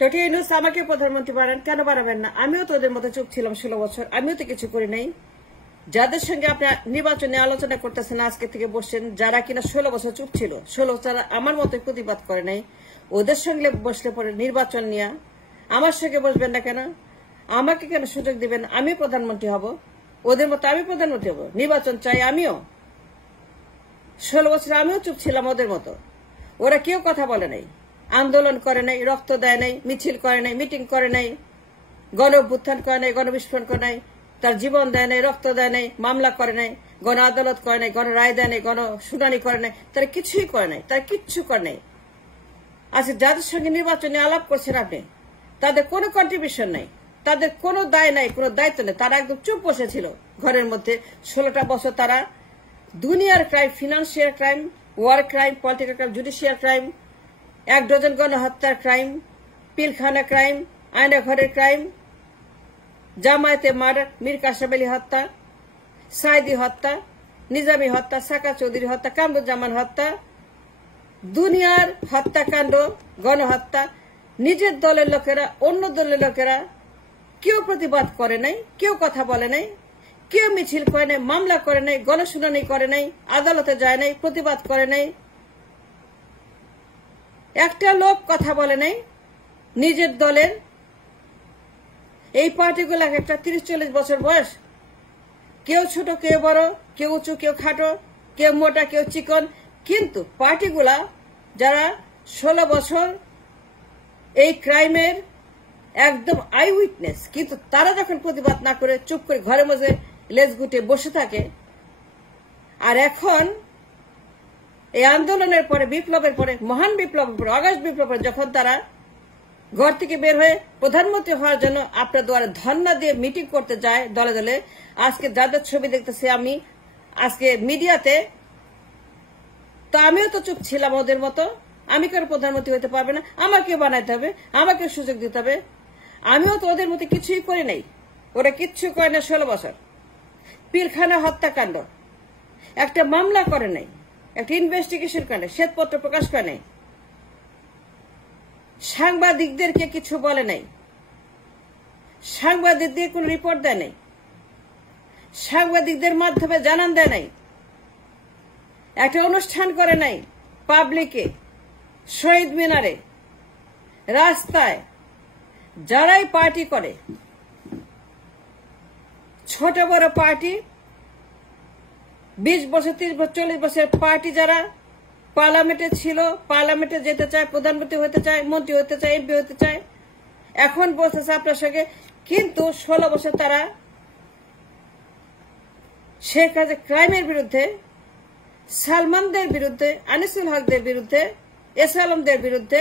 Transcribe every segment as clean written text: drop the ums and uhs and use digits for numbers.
Doctor Yunus আমাকে প্রধানমন্ত্রী বানান, কেন বানাবেন না? আমিও তো ওদের মতো চুপ ছিলাম 16 বছর, আমিও তো কিছু করি নাই। যাদের সঙ্গে আপনি নির্বাচনে আলোচনা করতেছেন আজকে থেকে বসছেন, যারা কিনা 16 বছর চুপ ছিল, 16 বছর আমার মতো প্রতিবাদ করে নাই, ওদের সঙ্গে বসলে পরে নির্বাচন নিয়ে আমার সঙ্গে বসবেন না কেন? আমাকে কেন সুযোগ দিবেন? আমি প্রধানমন্ত্রী হব, ওদের মতো আমি প্রধানমন্ত্রী হব। নির্বাচন চাই আমিও। 16 বছর আমিও চুপ ছিলাম ওদের মতো। ওরা কেউ কথা বলে নাই, আন্দোলন করে নাই, রক্ত দেয় নাই, মিছিল করে নাই, মিটিং করে নাই, গণ অভ্যুত্থান করে নাই, গণবিস্ফোরণ করে নাই, তার জীবন দেয় নাই, রক্ত দেয় নাই, মামলা করে নাই, গণ আদালত করে নাই, গণ রায় দেয় নাই, গণ শুনানি করে নাই, তারা কিছুই করে নাই, তারা কিচ্ছু করে নাই। আচ্ছা, যাদের সঙ্গে নির্বাচনে আলাপ করছেন আপনি, তাদের কোনো কন্ট্রিবিউশন নাই, তাদের কোনো দায় নাই, কোনো দায়িত্ব নেই, তারা একদম চুপ বসেছিল ঘরের মধ্যে। 16টা বছর তারা দুনিয়ার crime, financial crime, war crime, political crime, judicial crime, 1 dozen গণহত্যার ক্রাইম, পিলখানা ক্রাইম, আয়না ঘরের ক্রাইম, জামায়াতে মার্ডার, মীর কাসেম আলী হত্যা, সাইদি হত্যা, নিজামী হত্যা, সাকা চৌধুরী হত্যা, কামরুজ্জামান হত্যা, দুনিয়ার হত্যাকাণ্ড, গণহত্যা। নিজের দলের লোকেরা, অন্য দলের লোকেরা কেউ প্রতিবাদ করে নাই, কেউ কথা বলে নাই, কেউ মিছিল করে নাই, মামলা করে নাই, গণশুনানি করে নাই, আদালতে যায় নাই, প্রতিবাদ করে নাই, একটা লোক কথা বলে নাই নিজের দলের। এই পার্টিগুলো একটা 30-40 বছর বয়স, কেউ ছোট কেউ বড়, কেউ উঁচু কেউ খাটো, কেউ মোটা কেউ চিকন, কিন্তু পার্টিগুলা যারা 16 বছর এই ক্রাইমের একদম আই উইটনেস, কিন্তু তারা যখন প্রতিবাদ না করে চুপ করে ঘরে মধ্যে লেজ গুটে বসে থাকে, আর এখন এই আন্দোলনের পরে, বিপ্লবের পরে, মহান বিপ্লবের পরে, অগাস্ট বিপ্লবের যখন তারা ঘর থেকে বের হয়ে প্রধানমন্ত্রী হওয়ার জন্য আপনার দুয়ারে ধর্ণা দিয়ে মিটিং করতে যায় দলে দলে, আজকে যাদের ছবি দেখতেছি আমি আজকে মিডিয়াতে, তো আমিও তো চুপ ছিলাম ওদের মতো। আমি কেন প্রধানমন্ত্রী হতে পারবে না? আমাকে বানাইতে হবে, আমাকে সুযোগ দিতে হবে। আমিও তো ওদের মতো কিছুই করি নাই, ওরা কিচ্ছু করে না। 16 বছর পিলখানা হত্যাকাণ্ড, একটা মামলা করে নাই, একটা ইনভেস্টিগেশন করে নাই, শ্বেতপত্র প্রকাশ করে নাই, সাংবাদিকদেরকে কিছু বলে নাই, সাংবাদিকদের কোন রিপোর্ট দেয় নাই, সাংবাদিকদের মাধ্যমে জানান দেয় নাই, একটা অনুষ্ঠান করে নাই পাবলিকে, শহীদ মিনারে, রাস্তায়। যারাই পার্টি করে, ছোট বড় পার্টি, 20 বছর 30 বছর 40 বছর পার্টি, যারা পার্লামেন্টে ছিল, পার্লামেন্টে যেতে চায়, প্রধানমন্ত্রী হতে চায়, মন্ত্রী হতে চায়, এমপি হতে চায়, এখন বসেছে আপনার সঙ্গে। কিন্তু 16 বছর তারা শেখ হাসিনা ক্রাইমের বিরুদ্ধে, সালমানদের বিরুদ্ধে, আনিসুল হকদের বিরুদ্ধে, এস আলমদের বিরুদ্ধে,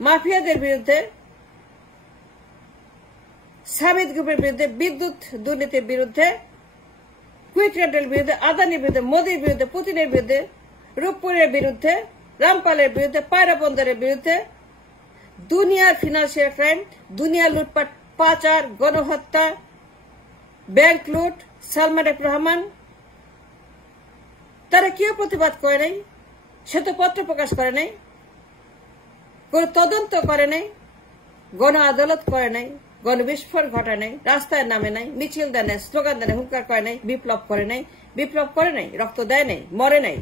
মাফিয়াদের বিরুদ্ধে, সামিদ গ্রুপের বিরুদ্ধে, বিদ্যুৎ দুর্নীতির বিরুদ্ধে, কুইক রেন্টালের বিরুদ্ধে, আদানির বিরুদ্ধে, মোদির বিরুদ্ধে, পুতিনের বিরুদ্ধে, রূপপুরের বিরুদ্ধে, রামপালের বিরুদ্ধে, পায়রা বন্দরের বিরুদ্ধে, দুনিয়ার ফিনান্সিয়াল ক্রাইম, দুনিয়ার লুটপাট, পাচার, গণহত্যা, ব্যাংক লুট, সালমান এফ রহমান, তারা কেউ প্রতিবাদ করে নাই, শ্বেতপত্র প্রকাশ করে নাই, কোন তদন্ত করে নাই, গণ আদালত করে নাই, গণবিস্ফোরণ ঘটায় নাই, রাস্তায় নামে নাই, মিছিল দেয় নাই, স্লোগান দেয় নাই, হুঙ্কার করে নাই, বিপ্লব করে নাই, বিপ্লব করে নাই, রক্ত দেয় নাই, মরে নাই।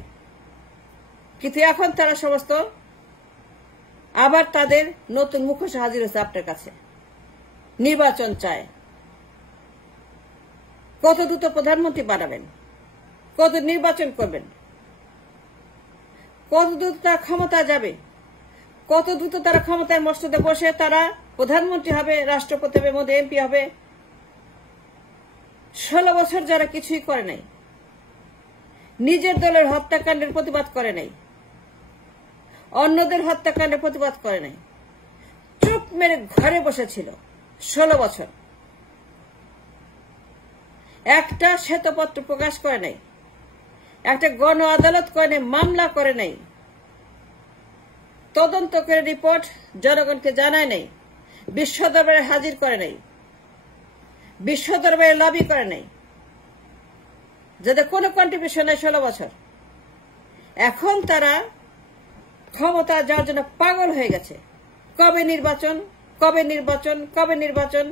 কিন্তু এখন তারা সমস্ত আবার তাদের নতুন মুখোশ হাজির হয়েছে আপনার কাছে। নির্বাচন চায়। কত দ্রুত প্রধানমন্ত্রী বানাবেন, কত নির্বাচন করবেন, কত দ্রুত তারা ক্ষমতা যাবে, কত দ্রুত তারা ক্ষমতায় মসনদে বসে তারা প্রধানমন্ত্রী হবে, রাষ্ট্রপতি হবে, মধ্যে এমপি হবে। 16 বছর যারা কিছুই করে নাই, নিজের দলের হত্যাকাণ্ডের প্রতিবাদ করে নাই, অন্যদের হত্যাকাণ্ডের প্রতিবাদ করে নাই, চুপ মেরে ঘরে বসেছিল 16 বছর, একটা শ্বেতপত্র প্রকাশ করে নাই, একটা গণ আদালত করে নাই, মামলা করে নাই, তদন্ত করে রিপোর্ট জনগণকে জানায় নাই, বিশ্ব দরবারে হাজির করে নাই, বিশ্ব দরবারে লবি করে নাই, যাদের কোনো কন্ট্রিবিউশন নেই 16 বছর। এখন তারা ক্ষমতা যাওয়ার জন্য পাগল হয়ে গেছে, কবে নির্বাচন, কবে নির্বাচন, কবে নির্বাচন?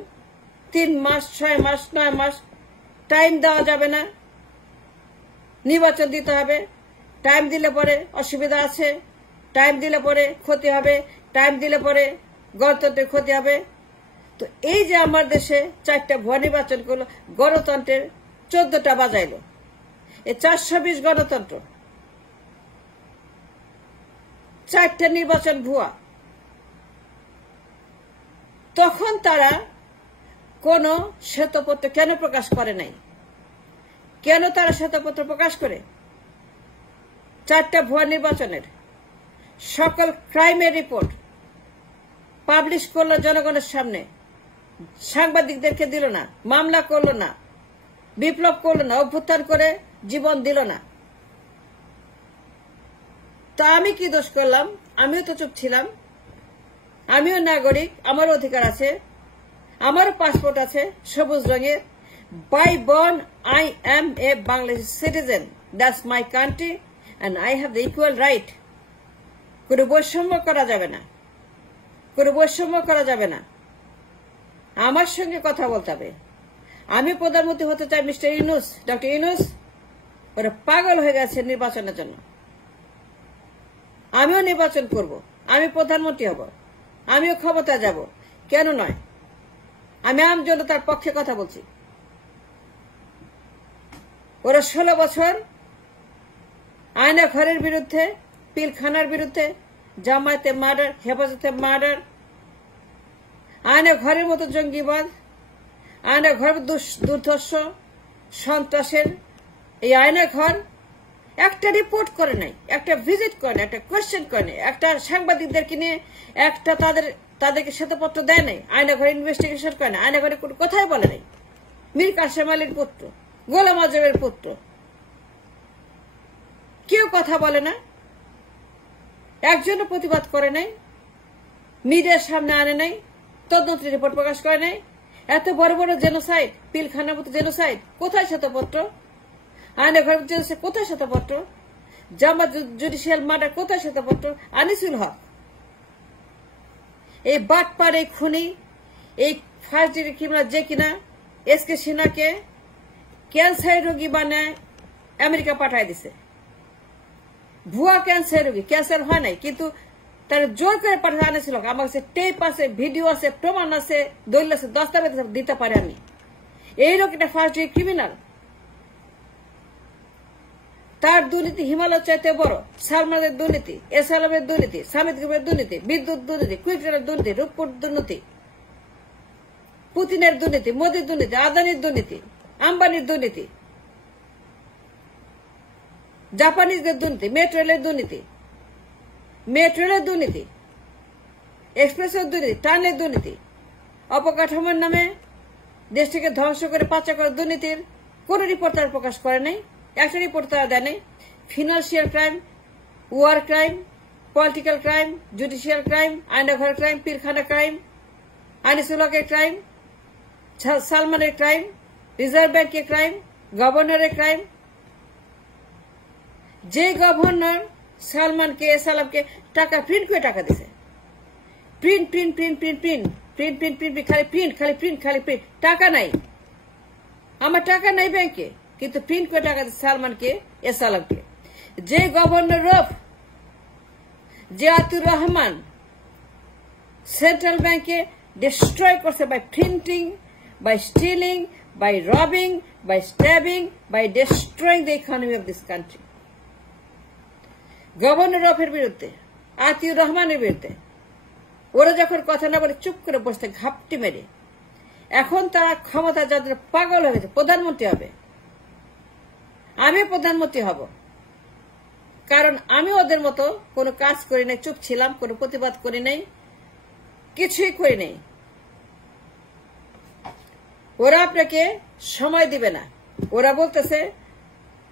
3 মাস, 6 মাস, 9 মাস টাইম দেওয়া যাবে না? নির্বাচন দিতে হবে। টাইম দিলে পরে অসুবিধা আছে, টাইম দিলে পরে ক্ষতি হবে, টাইম দিলে পরে গণতন্ত্রের ক্ষতি হবে। তো এই যে আমার দেশে 4টা ভুয়া নির্বাচন করলো, গণতন্ত্রের 14টা বাজাইলো। এই 420 গণতন্ত্র, 4টা নির্বাচন ভুয়া। তখন তারা কোন শ্বেতপত্র কেন প্রকাশ করে নাই? কেন তারা শ্বেতপত্র প্রকাশ করে? 4টা ভুয়া নির্বাচনের সকল ক্রাইমের রিপোর্ট পাবলিশ করলো জনগণের সামনে, সাংবাদিকদেরকে দিল না, মামলা করলো না, বিপ্লব করলো না, অভ্যুত্থান করে জীবন দিল না। তা আমি কি দোষ করলাম? আমিও তো চুপ ছিলাম। আমিও নাগরিক, আমারও অধিকার আছে, আমারও পাসপোর্ট আছে সবুজ রঙের। By born I am a Bangladesh citizen, that's my country and I have the equal right. কোনো বৈষম্য করা যাবে না, কোনো বৈষম্য করা যাবে না। আমার সঙ্গে কথা বলতে হবে। আমি প্রধানমন্ত্রী হতে চাই মিস্টার ইউনূস, ডক্টর ইউনূস। ওরা পাগল হয়ে গেছে নির্বাচনের জন্য। আমিও নির্বাচন করব, আমি প্রধানমন্ত্রী হব, আমিও ক্ষমতা যাব, কেন নয়? আমি আম জনতার পক্ষে কথা বলছি। ওরা 16 বছর আয়না ঘরের বিরুদ্ধে, পিলখানার বিরুদ্ধে, জামায়াতে মার্ডার, হেফাজতে মার্ডার, আয়না ঘরের মতো জঙ্গিবাদ, আয়না ঘর দুর্ধর্ষ সন্ত্রাসের এই আয়না ঘর একটা রিপোর্ট করে নাই, একটা ভিজিট করে নাই, একটা কোয়েশ্চেন করে নাই, একটা সাংবাদিকদেরকে নিয়ে একটা তাদেরকে শ্বেতপত্র দেয় নাই, আয়না ঘরে ইনভেস্টিগেশন করে নাই, আয়না ঘরে কোনো কথাই বলে নাই। মীর কাসেম আলীর পুত্র, গোলাম আজমের পুত্র, কেউ কথা বলে না, একজনও প্রতিবাদ করে নাই, মিডিয়ার সামনে আনে নাই, তদন্ত রিপোর্ট প্রকাশ করে নাই। এত বড় বড় জেনোসাইড, পিলখানার মতো জেনোসাইড, কোথায় শ্বেতপত্র? আয়না ঘর জেনোসাইড, কোথায় শ্বেতপত্র? জামাত জুডিশিয়াল মার্ডার, কোথায় শ্বেতপত্র? আনিসুল হক, এই বাটপার, এই খুনি, এই ফার্স্ট ডিগ্রি ক্রিমিনাল যে কিনা এসকে সিনহাকে ক্যান্সার রোগী বানায় আমেরিকা পাঠায় দিছে। ভুয়া ক্যান্সার রোগী, ক্যান্সার হয় নাই, কিন্তু তারা জোর করে পাঠাতে আনেছিল। আমার কাছে টেপ আছে, ভিডিও আছে, প্রমাণ আছে, দলিল আছে, দস্তাবেজ দিতে পারে। আমি এই রোগীটা ফার্স্ট ডিগ্রি ক্রিমিনাল। তার দুর্নীতি হিমালয় চাইতে বড়। সালমানের দুর্নীতি, এস আলমের দুর্নীতি, সামিদ গ্রুপের দুর্নীতি, বিদ্যুৎ দুর্নীতি, কুইকের দুর্নীতি, রূপপুর দুর্নীতি, পুতিনের দুর্নীতি, মোদীর দুর্নীতি, আদানির দুর্নীতি, আম্বানির দুর্নীতি, জাপানিজদের দুর্নীতি, মেট্রো রেলের দুর্নীতি, এক্সপ্রেসের দুর্নীতি, টানেলের দুর্নীতি, অপকাঠামোর নামে দেশটিকে ধ্বংস করে পাচার করার দুর্নীতির কোন রিপোর্ট তারা প্রকাশ করে নাই, একটা রিপোর্ট তারা দেয় নাই। Financial crime, war crime, political crime, judicial crime, Aynaghar crime, Pilkhana crime, Anisul হকের ক্রাইম, সালমানের ক্রাইম, রিজার্ভ ব্যাংকের ক্রাইম, গভর্নরের ক্রাইম। যে গভর্নর সালমানকে, সালামকে টাকা প্রিন্ট করে টাকা দিছে, print print print print print print print print খালি প্রিন্ট, খালি প্রিন্ট, খালি প্রিন্ট, টাকা নাই। আমার টাকা নাই ব্যাংকে, কিন্তু প্রিন্ট করে টাকা দিচ্ছে সালমানকে, সালামকে। যে গভর্নর রফ, যে আতিউর রহমান সেন্ট্রাল ব্যাংকে ডিস্ট্রয় করছে by printing, by stealing, by robbing, by stabbing, by destroying the economy of this country. Governor অফের বিরুদ্ধে, আতিউর রহমানের বিরুদ্ধে ওরা যখন কথা না বলে চুপ করে বসতে ঘাপটি মেরে, এখন তারা ক্ষমতা যাদের পাগল হয়ে গেছে, প্রধানমন্ত্রী হবে। আমি প্রধানমন্ত্রী হব, কারণ আমি ওদের মতো কোনো কাজ করি নাই, চুপ ছিলাম, কোনো প্রতিবাদ করি নাই, কিছুই করি নাই। ওরা আপনাকে সময় দিবে না, ওরা বলতেছে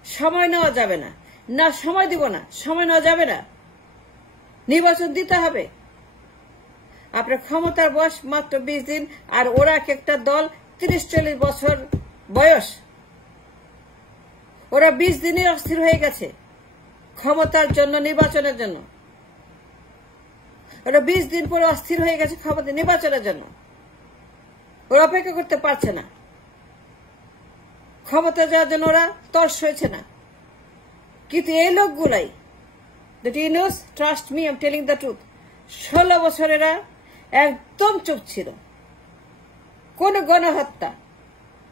সময় নেওয়া যাবে না। না, সময় দিব না, সময় নেওয়া যাবে না, নির্বাচন দিতে হবে। আপনার ক্ষমতার বয়স মাত্র 20 দিন, আর ওরা এক একটা দল 30-40 বছর বয়স। ওরা 20 দিনে অস্থির হয়ে গেছে ক্ষমতার জন্য, নির্বাচনের জন্য। ওরা 20 দিন পরে অস্থির হয়ে গেছে ক্ষমতা নির্বাচনের জন্য। ওরা অপেক্ষা করতে পারছে না, ক্ষমতা যাওয়ার জন্য ওরা তর্স হয়েছে না। কিন্তু এই লোকগুলাই, that you knows, trust me, I am telling the truth, 16 বছরেরা একদম চুপ ছিল। কোন গণহত্যা,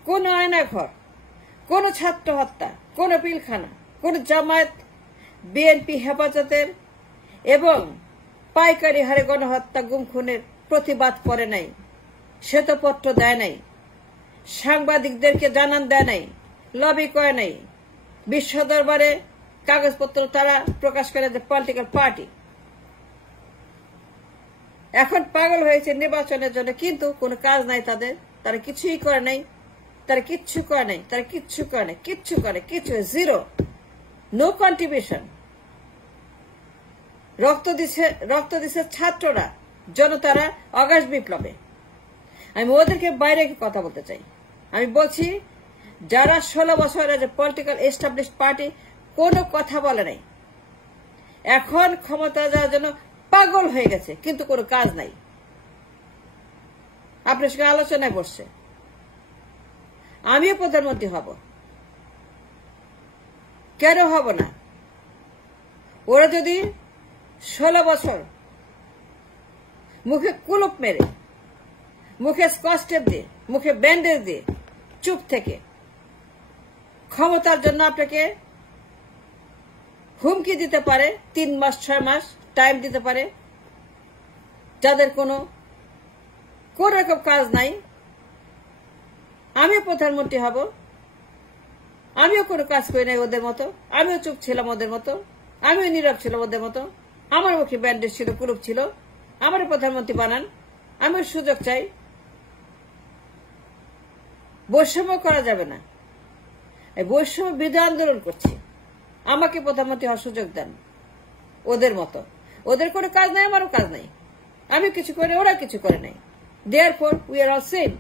কোন আয়নাঘর, কোন ছাত্র হত্যা, কোন পিলখানা, কোন জামায়াত বিএনপি হেফাজতের এবং পাইকারি হারে গণহত্যা গুম খুনের প্রতিবাদ করে নাই, শ্বেতপত্র দেয় নাই, সাংবাদিকদেরকে জানান দেয় নাই, লবি করে নাই, বিশ্ব দরবারে কাগজপত্র তারা প্রকাশ করে যে পলিটিক্যাল পার্টি। এখন পাগল হয়েছে নির্বাচনের জন্য, কিন্তু কোনো কাজ নাই তাদের, তারা কিছুই করে নাই, তারা কিচ্ছু করে নাই, তারা কিচ্ছু করে নাই, কিচ্ছু জিরো, নো কন্ট্রিবিউশন। রক্ত দিছে ছাত্ররা, জনতারা অগাস্ট বিপ্লবে। আমি ওদেরকে বাইরে কথা বলতে চাই। আমি বলছি যারা 16 বছরের যে পলিটিক্যাল এস্টাবলিশড পার্টি কোনো কথা বলে নাই, এখন ক্ষমতা যাওয়ার জন্য পাগল হয়ে গেছে, কিন্তু কোনো কাজ নাই। আপনার সঙ্গে আলোচনায় বসছে, আমিও প্রধানমন্ত্রী হব, কেন হব না? ওরা যদি 16 বছর মুখে কুলুপ মেরে, মুখে স্কচ টেপ দিয়ে, মুখে ব্যান্ডেজ দিয়ে চুপ থেকে ক্ষমতার জন্য আপনাকে হুমকি দিতে পারে, 3 মাস 6 মাস টাইম দিতে পারে, যাদের কোন রকম কাজ নাই, আমিও প্রধানমন্ত্রী হব, আমিও কোনো কাজ করি নাই ওদের মতো, আমিও চুপ ছিলাম ওদের মতো, আমিও নীরব ছিলাম ওদের মতো, আমার মুখে ব্যান্ডেজ ছিল, কুলুপ ছিল, আমারও প্রধানমন্ত্রী বানান, আমিও সুযোগ চাই। বৈষম্য করা যাবে না, এই বৈষম্য বিরোধী আন্দোলন করছি, আমাকে প্রধানমন্ত্রী হওয়ার সুযোগ দেন। ওদের মতো, ওদের কোনো কাজ নাই, আমারও কাজ নাই, আমি কিছু করে ওরা কিছু করে নাই, therefore we are all same.